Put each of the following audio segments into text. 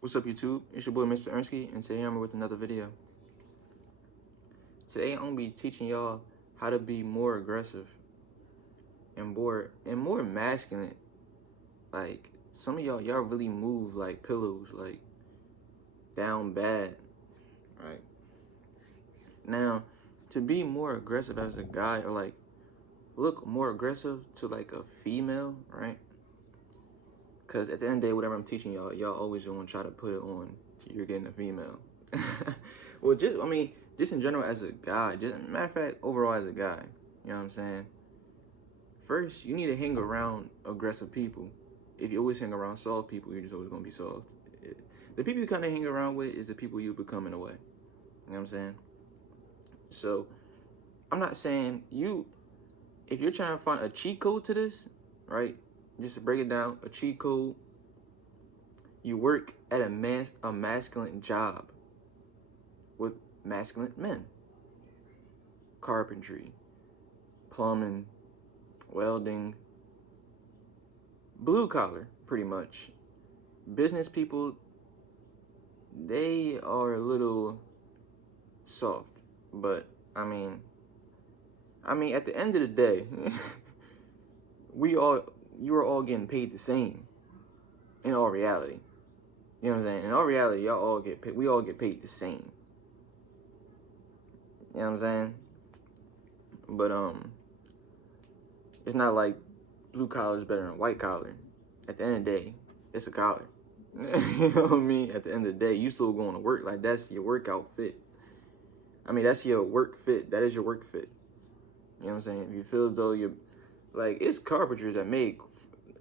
What's up, YouTube? It's your boy, Mr. Ernsky, and today I'm with another video. Today I'm gonna be teaching y'all how to be more aggressive and more masculine. Like some of y'all really move like pillows, like down bad, right? Now, to be more aggressive as a guy, or like look more aggressive to like a female, right? Because at the end of the day, whatever I'm teaching y'all always gonna try to put it on you're getting a female. Well, just in general as a guy, just matter of fact, overall as a guy, you know what I'm saying? First, you need to hang around aggressive people. If you always hang around soft people, you're just always gonna be soft. The people you kind of hang around with is the people you become in a way. You know what I'm saying? So, I'm not saying if you're trying to find a cheat code to this, right? Just to break it down, a cheat code, you work at a masculine job with masculine men. Carpentry, plumbing, welding, blue collar, pretty much. Business people, they are a little soft, but I mean, at the end of the day, you are all getting paid the same. In all reality, you know what I'm saying? In all reality, y'all all get paid. We all get paid the same. You know what I'm saying? But it's not like blue collar is better than white collar. At the end of the day, it's a collar. You know what I mean? At the end of the day, you still going to work. Like, that's your workout fit. That's your work fit. That is your work fit. You know what I'm saying? If you feel as though you're, like, it's carpenters that make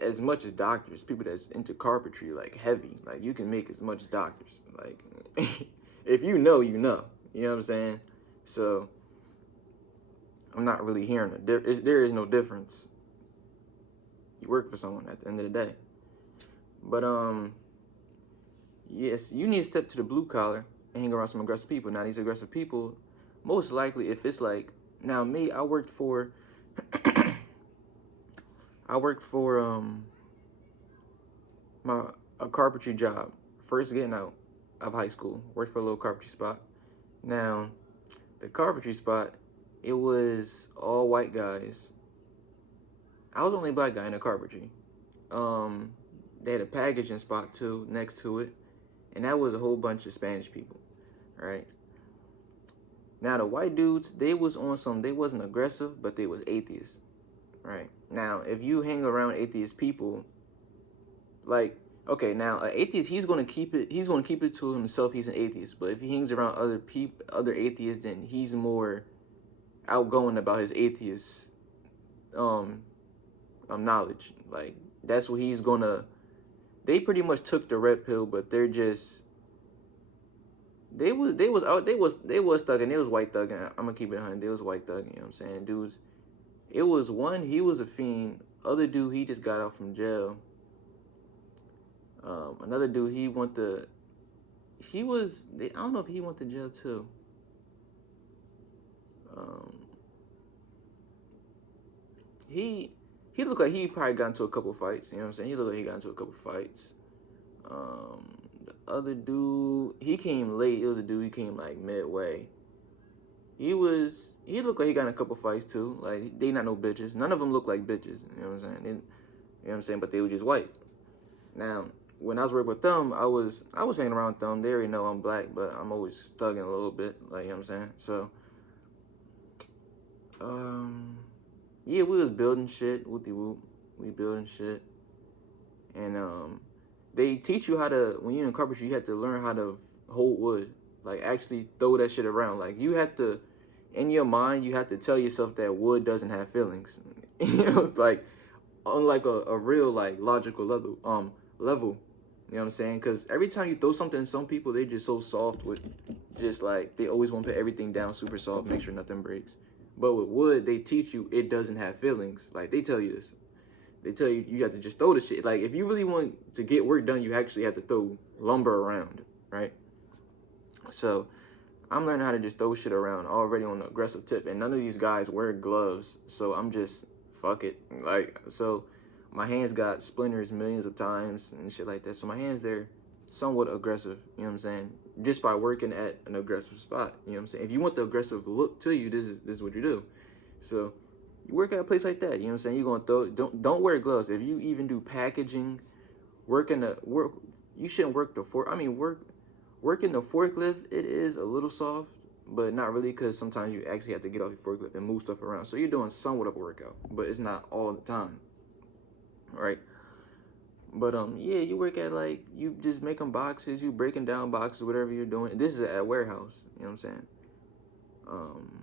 as much as doctors. People that's into carpentry, like, heavy. Like, you can make as much as doctors. Like, if you know, you know. You know what I'm saying? So, I'm not really hearing there is no difference. You work for someone at the end of the day. But, yes, you need to step to the blue collar and hang around some aggressive people. Now, these aggressive people, most likely, if it's like, now me, I worked for a carpentry job. First getting out of high school, worked for a little carpentry spot. Now, the carpentry spot, it was all white guys. I was the only black guy in the carpentry. They had a packaging spot too next to it, and that was a whole bunch of Spanish people, right? Now the white dudes, they wasn't aggressive, but they was atheists, right? Now if you hang around atheist people, like, okay, now an atheist, he's gonna keep it to himself. He's an atheist, but if he hangs around other atheists, then he's more outgoing about his atheist knowledge. Like, that's what he's gonna. They pretty much took the red pill, but they're just they was stuck and they was white thugging. I'm gonna keep it 100. They was white thugging. You know what I'm saying, dudes? It was one. He was a fiend. Other dude, he just got out from jail. Another dude, he went to. He was. I don't know if he went to jail too. Um, he looked like he probably got into a couple fights. You know what I'm saying? He looked like he got into a couple fights. The other dude, he came late. It was a dude. He came like midway. He looked like he got in a couple fights too. Like, they not no bitches. None of them look like bitches. You know what I'm saying? You know what I'm saying? But they were just white. Now, when I was working with them, I was hanging around with them. They already know I'm black, but I'm always thugging a little bit. Like, you know what I'm saying? So, yeah, we was building shit. Whoopty whoop. We building shit. And, they teach you how to, when you're in carpentry, you have to learn how to hold wood. Like, actually throw that shit around. Like, you have to, in your mind, you have to tell yourself that wood doesn't have feelings. You know, it's like, unlike a real, like, logical level. You know what I'm saying? Because every time you throw something, some people, they just so soft with, just like, they always want to put everything down super soft, make sure nothing breaks. But with wood, they teach you it doesn't have feelings. Like, they tell you this. They tell you you have to just throw the shit. Like, if you really want to get work done, you actually have to throw lumber around, right? So, I'm learning how to just throw shit around already on the aggressive tip. And none of these guys wear gloves. So, I'm just, fuck it. Like, so, my hands got splinters millions of times and shit like that. So, my hands, they're somewhat aggressive, you know what I'm saying? Just by working at an aggressive spot, you know what I'm saying? If you want the aggressive look to you, this is what you do. So you work at a place like that, you know what I'm saying? You're gonna throw don't wear gloves. If you even do packaging, work you shouldn't work the fork. I mean working the forklift, it is a little soft, but not really, because sometimes you actually have to get off your forklift and move stuff around. So you're doing somewhat of a workout, but it's not all the time, right? But yeah, you work at, like, you just making boxes, you breaking down boxes, whatever you're doing. This is at a warehouse, you know what I'm saying? Um,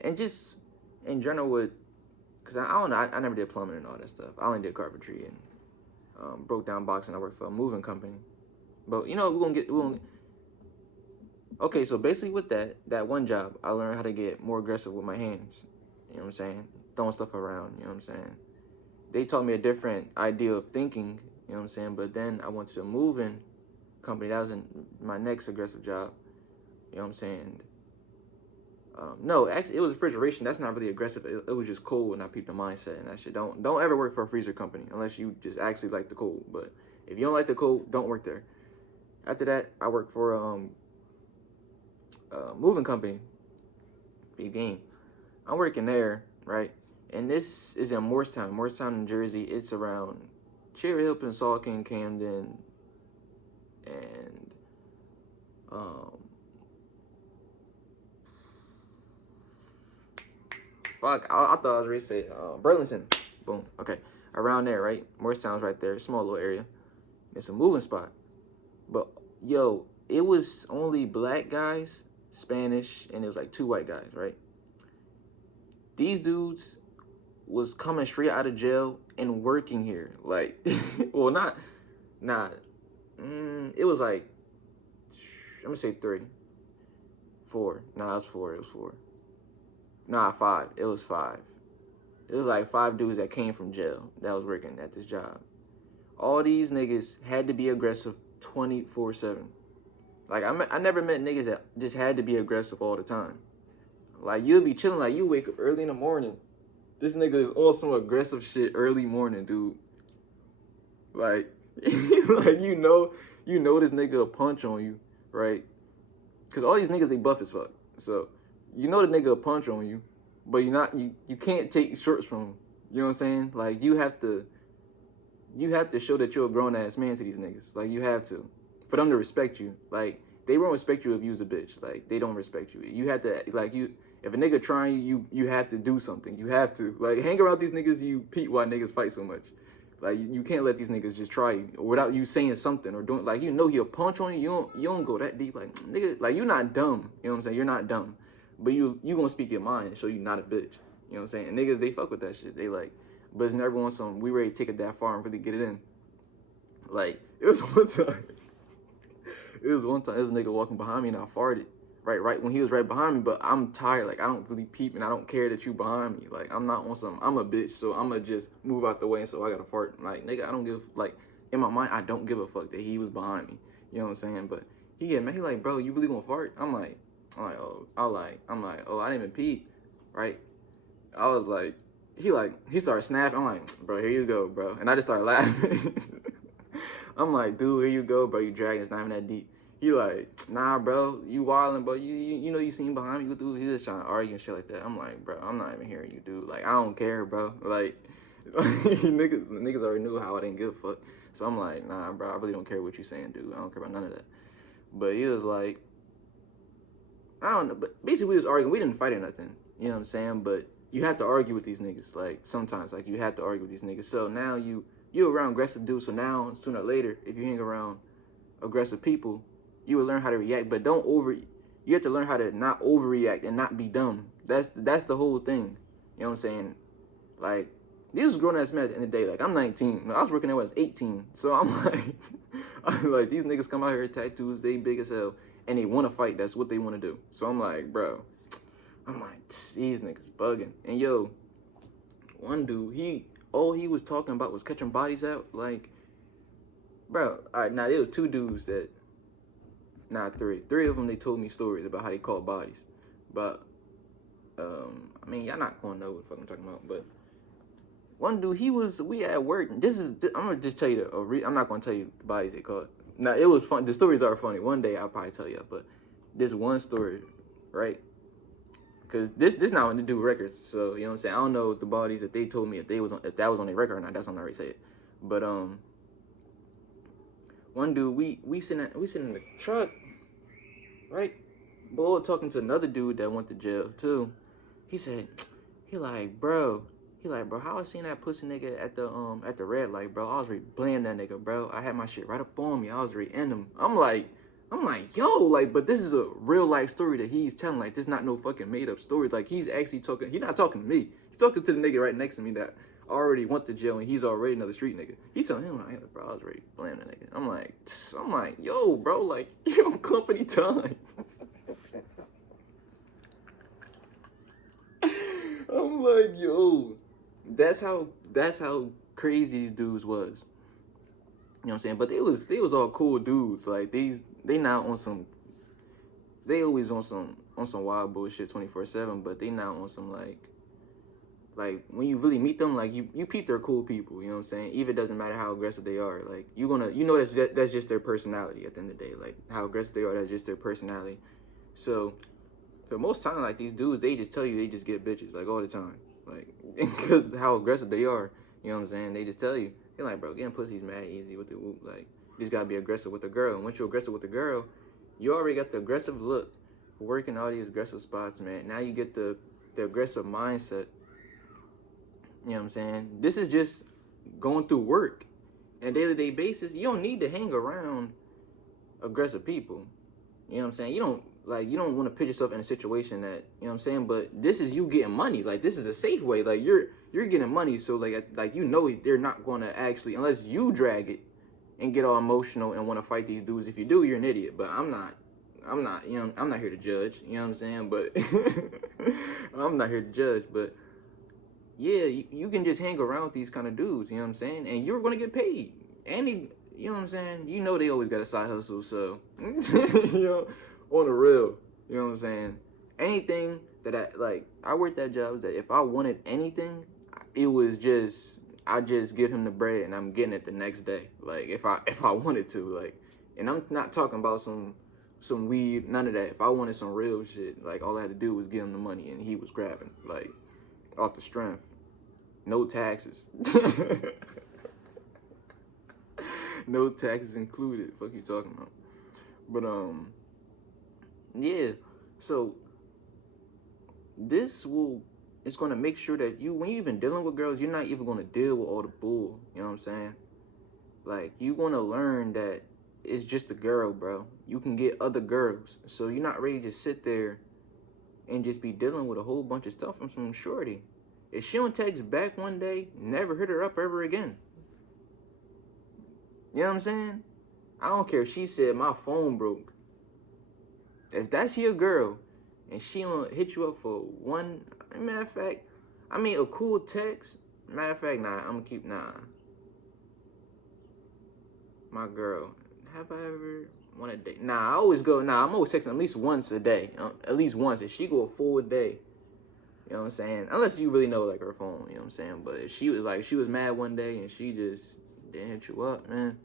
and just in general, with, cause I don't know, I never did plumbing and all that stuff. I only did carpentry and broke down boxing. I worked for a moving company. But you know, okay. So basically, with that one job, I learned how to get more aggressive with my hands. You know what I'm saying? Throwing stuff around. You know what I'm saying? They taught me a different idea of thinking. You know what I'm saying? But then I went to a moving company. That was in my next aggressive job. You know what I'm saying? No, actually, it was refrigeration. That's not really aggressive. It was just cold, and I peeped the mindset and that shit. Don't ever work for a freezer company unless you just actually like the cold. But if you don't like the cold, don't work there. After that, I worked for a moving company. Big game. I'm working there, right? And this is in Morristown, New Jersey. It's around Cherry Hill, Pensacola, Camden, and um, I thought I was ready to say Burlington. Boom. Okay, around there, right? Morristown's right there. Small little area. It's a moving spot. But yo, it was only black guys, Spanish, and it was like 2 white guys, right? These dudes was coming straight out of jail and working here. Like, well, not. It was like, I'm gonna say 3, 4. Nah, it was 4. It was 4. Nah, 5. It was 5. It was like 5 dudes that came from jail that was working at this job. All these niggas had to be aggressive 24/7. Like, I never met niggas that just had to be aggressive all the time. Like, you'll be chilling, like, you wake up early in the morning. This nigga is on some aggressive shit early morning, dude. Like, like you know this nigga a punch on you, right? Because all these niggas, they buff as fuck. So, you know the nigga a punch on you, but you can't take shorts from him. You know what I'm saying? Like, you have to show that you're a grown ass man to these niggas. Like, you have to, for them to respect you. Like, they won't respect you if you's a bitch. Like, they don't respect you. You have to, like, if a nigga trying you have to do something. You have to, like, hang around these niggas. You peep why niggas fight so much. Like, you can't let these niggas just try you without you saying something or doing, like, you know he'll punch on you. You don't go that deep. Like, nigga, like, you're not dumb. You know what I'm saying? You're not dumb, but you gonna speak your mind and show you not a bitch. You know what I'm saying? And niggas, they fuck with that shit. They like, but it's never on some we ready to take it that far and really get it in. Like, it was one time. This nigga walking behind me and I farted. Right when he was right behind me, but I'm tired. Like, I don't really peep and I don't care that you behind me. Like, I'm not on some, I'm a bitch, so I'm gonna just move out the way, and so I gotta fart. Like, nigga, I don't give, like, in my mind, I don't give a fuck that he was behind me. You know what I'm saying? But he get mad. He like, bro, you really gonna fart? I'm like, oh, I didn't even pee, right? I was like, he started snapping. I'm like, bro, here you go, bro. And I just started laughing. I'm like, dude, here you go, bro. You dragging, it's not even that deep. He like, nah, bro, you wildin', bro. You know you seen behind me, dude. He just trying to argue and shit like that. I'm like, bro, I'm not even hearing you, dude. Like, I don't care, bro. Like, niggas already knew how I didn't give a fuck. So I'm like, nah, bro, I really don't care what you saying, dude. I don't care about none of that. But he was like, I don't know. But basically, we was arguing. We didn't fight or nothing. You know what I'm saying? But you have to argue with these niggas. Like, sometimes, like, you have to argue with these niggas. So now you're around aggressive dudes. So now, sooner or later, if you hang around aggressive people, you will learn how to react. But you have to learn how to not overreact and not be dumb. That's the whole thing. You know what I'm saying? Like, these is grown ass men at the end of the day. Like, I'm 19. I was working there when I was 18. So I'm like, I'm like, these niggas come out here with tattoos, they big as hell, and they want to fight. That's what they want to do. So I'm like, bro, these niggas bugging. And yo, one dude, all he was talking about was catching bodies out. Like, bro, all right, now there was 2 dudes that, nah, 3. 3 of them, they told me stories about how they caught bodies. But, I mean, y'all not gonna know what the fuck I'm talking about, but One dude, we at work. I'm gonna just tell you I'm not gonna tell you the bodies they caught. Now, it was fun. The stories are funny. One day I'll probably tell you, but this one story, right? Because this not when to do records, so you know what I'm saying. I don't know the bodies that they told me if that was on their record or not. That's not already say it. But one dude, we sitting in the truck, right? Boy talking to another dude that went to jail too. He said, he like, bro, how I seen that pussy nigga at the red light, bro. I was ready playing that nigga, bro. I had my shit right up on me. I was ready in him. I'm like, yo, like, but this is a real life story that he's telling. Like, this not no fucking made up story. Like, he's actually talking. He's not talking to me. He's talking to the nigga right next to me that already went to jail and he's already another street nigga. He telling him like, bro, I was ready playing that nigga. I'm like, yo, bro, like, you on company time. I'm like, yo, that's how crazy these dudes was. You know what I'm saying? But they was all cool dudes. Like they not on some, they always on some wild bullshit 24/7. But they not on some like when you really meet them, like you peep they're cool people. You know what I'm saying? Even it doesn't matter how aggressive they are. Like that's just their personality at the end of the day. Like how aggressive they are, that's just their personality. So most time, like these dudes, they just tell you they just get bitches like all the time, like because how aggressive they are. You know what I'm saying? They just tell you they're like, bro, getting pussy's mad easy with the whoop. Like you just gotta be aggressive with the girl. And once you're aggressive with the girl, you already got the aggressive look for working all these aggressive spots, man. Now you get the aggressive mindset. You know what I'm saying? This is just going through work on a day-to-day basis. You don't need to hang around aggressive people. You know what I'm saying? You don't want to put yourself in a situation that, you know what I'm saying, but this is you getting money. Like this is a safe way. Like you're getting money, so like you know they're not going to actually, unless you drag it and get all emotional and want to fight these dudes. If you do, you're an idiot. But I'm not, you know, I'm not here to judge. You know what I'm saying? But I'm not here to judge. But yeah, you can just hang around with these kind of dudes. You know what I'm saying? And you're gonna get paid. And you know what I'm saying? You know they always got a side hustle, so you know, on the real, you know what I'm saying? Anything that I worked that job that if I wanted anything, it was just I just give him the bread and I'm getting it the next day. Like if I wanted to, like, and I'm not talking about some weed, none of that. If I wanted some real shit, like all I had to do was give him the money and he was grabbing, like off the strength, no taxes. No taxes included. Fuck you talking about? But yeah. So it's gonna make sure that when you even dealing with girls, you're not even gonna deal with all the bull. You know what I'm saying? Like you're gonna learn that it's just a girl, bro. You can get other girls, so you're not ready to sit there and just be dealing with a whole bunch of stuff from some shorty. If she don't text back one day, never hit her up ever again. You know what I'm saying? I don't care if she said my phone broke. If that's your girl and she don't hit you up for one, matter of fact, I mean a cool text. Matter of fact, nah, I'm gonna keep my girl. Have I ever won a date? Nah, I'm always texting at least once a day. At least once. If she go a full day, you know what I'm saying? Unless you really know like her phone, you know what I'm saying? But if she was mad one day and she just didn't hit you up, man,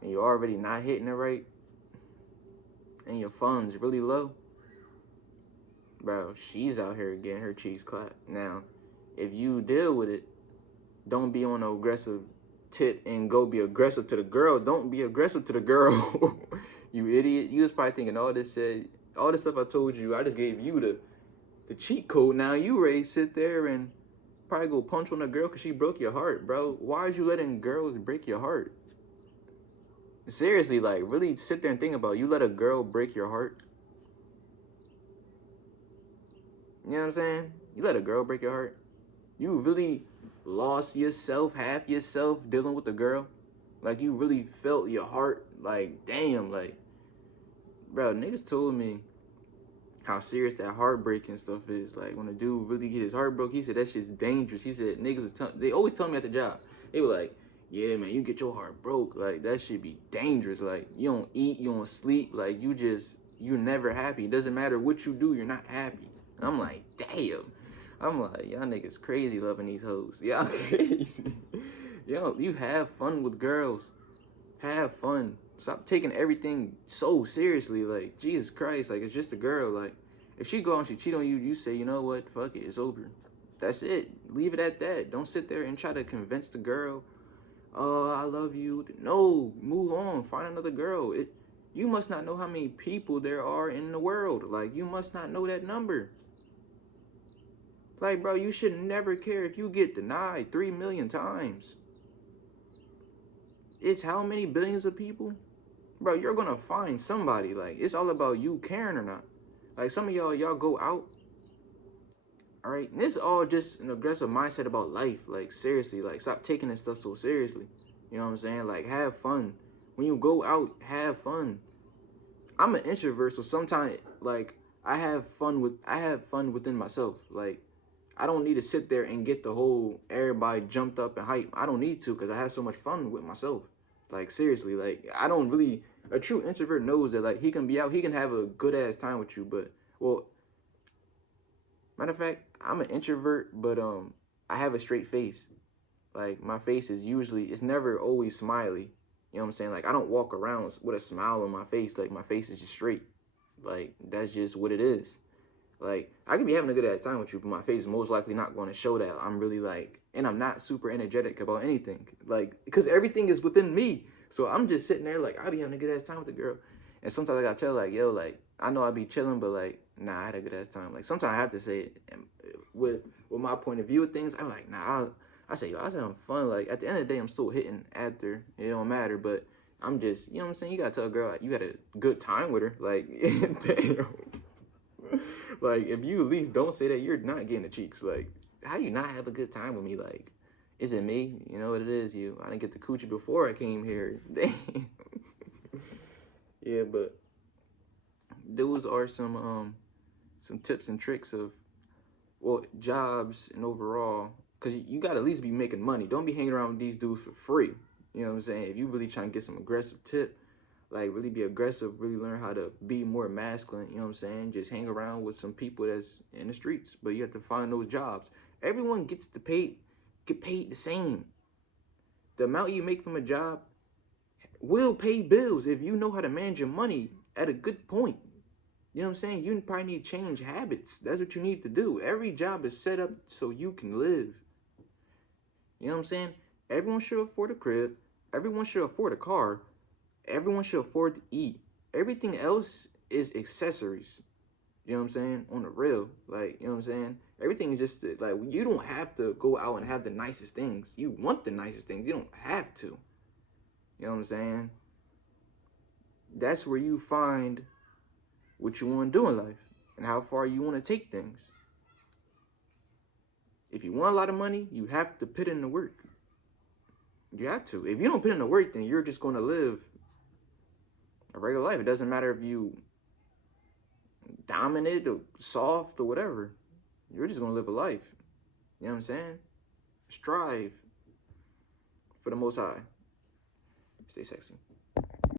and you're already not hitting it right, and your funds really low, bro, she's out here getting her cheeks clapped. Now, if you deal with it, don't be on an aggressive tit and go be aggressive to the girl. Don't be aggressive to the girl. You idiot. You was probably thinking all this stuff I told you, I just gave you the cheat code. Now you ready to sit there and probably go punch on a girl because she broke your heart, bro. Why are you letting girls break your heart? Seriously, like, really sit there and think about it. You let a girl break your heart? You know what I'm saying? You let a girl break your heart? You really lost yourself, half yourself, dealing with a girl? Like, you really felt your heart, like, damn, like, bro, niggas told me how serious that heartbreak and stuff is. Like, when a dude really get his heart broke, he said that shit's dangerous. He said they always tell me at the job, they were like, yeah, man, you get your heart broke, like, that shit be dangerous. Like, you don't eat, you don't sleep, like, you're never happy. It doesn't matter what you do, you're not happy. And I'm like, damn. I'm like, y'all niggas crazy loving these hoes. Y'all crazy. Yo, you have fun with girls. Have fun. Stop taking everything so seriously. Like, Jesus Christ, like, it's just a girl. Like, if she go and she cheat on you, you say, you know what, fuck it, it's over. That's it. Leave it at that. Don't sit there and try to convince the girl, oh, I love you. No, move on. Find another girl. You must not know how many people there are in the world. Like, you must not know that number. Like, bro, you should never care if you get denied 3 million times. It's how many billions of people? Bro, you're gonna find somebody. Like, it's all about you caring or not. Like, some of y'all go out, all right? And this is all just an aggressive mindset about life. Like, seriously, like, stop taking this stuff so seriously. You know what I'm saying? Like, have fun. When you go out, have fun. I'm an introvert, so sometimes, like, I have fun within myself. Like, I don't need to sit there and get the whole everybody jumped up and hype. I don't need to, because I have so much fun with myself. Like, seriously, like, I don't really, a true introvert knows that, like, he can be out, he can have a good ass time with you, but, well, matter of fact, I'm an introvert, but I have a straight face. Like, my face is usually, it's never always smiley. You know what I'm saying? Like, I don't walk around with a smile on my face. Like, my face is just straight. Like, that's just what it is. Like, I could be having a good ass time with you, but my face is most likely not going to show that. I'm really like, and I'm not super energetic about anything. Like, because everything is within me. So I'm just sitting there like, I'll be having a good ass time with the girl. And sometimes I gotta tell like, yo, like, I know I be chilling, but like, nah, I had a good ass time. Like, sometimes I have to say it. And with my point of view of things, I'm like, nah, I say, yo, I was having fun. Like, at the end of the day, I'm still hitting after. It don't matter, but I'm just, you know what I'm saying? You gotta tell a girl you had a good time with her. Like, damn. Like, if you at least don't say that, you're not getting the cheeks. Like, how you not have a good time with me? Like, is it me? You know what it is, you. I didn't get the coochie before I came here. Damn. Yeah, but those are some tips and tricks of, well, jobs and overall, because you got to at least be making money. Don't be hanging around with these dudes for free. You know what I'm saying? If you really trying to get some aggressive tip, like, really be aggressive, really learn how to be more masculine, you know what I'm saying? Just hang around with some people that's in the streets, but you have to find those jobs. Everyone gets to get paid the same. The amount you make from a job will pay bills if you know how to manage your money at a good point. You know what I'm saying? You probably need to change habits. That's what you need to do. Every job is set up so you can live. You know what I'm saying? Everyone should afford a crib. Everyone should afford a car. Everyone should afford to eat. Everything else is accessories. You know what I'm saying? On the real. Like, you know what I'm saying? Everything is just, like, you don't have to go out and have the nicest things. You want the nicest things. You don't have to. You know what I'm saying? That's where you find what you want to do in life and how far you want to take things. If you want a lot of money, you have to put in the work. You have to. If you don't put in the work, then you're just going to live a regular life. It doesn't matter if you dominant or soft or whatever. You're just going to live a life. You know what I'm saying? Strive for the Most High. Stay sexy.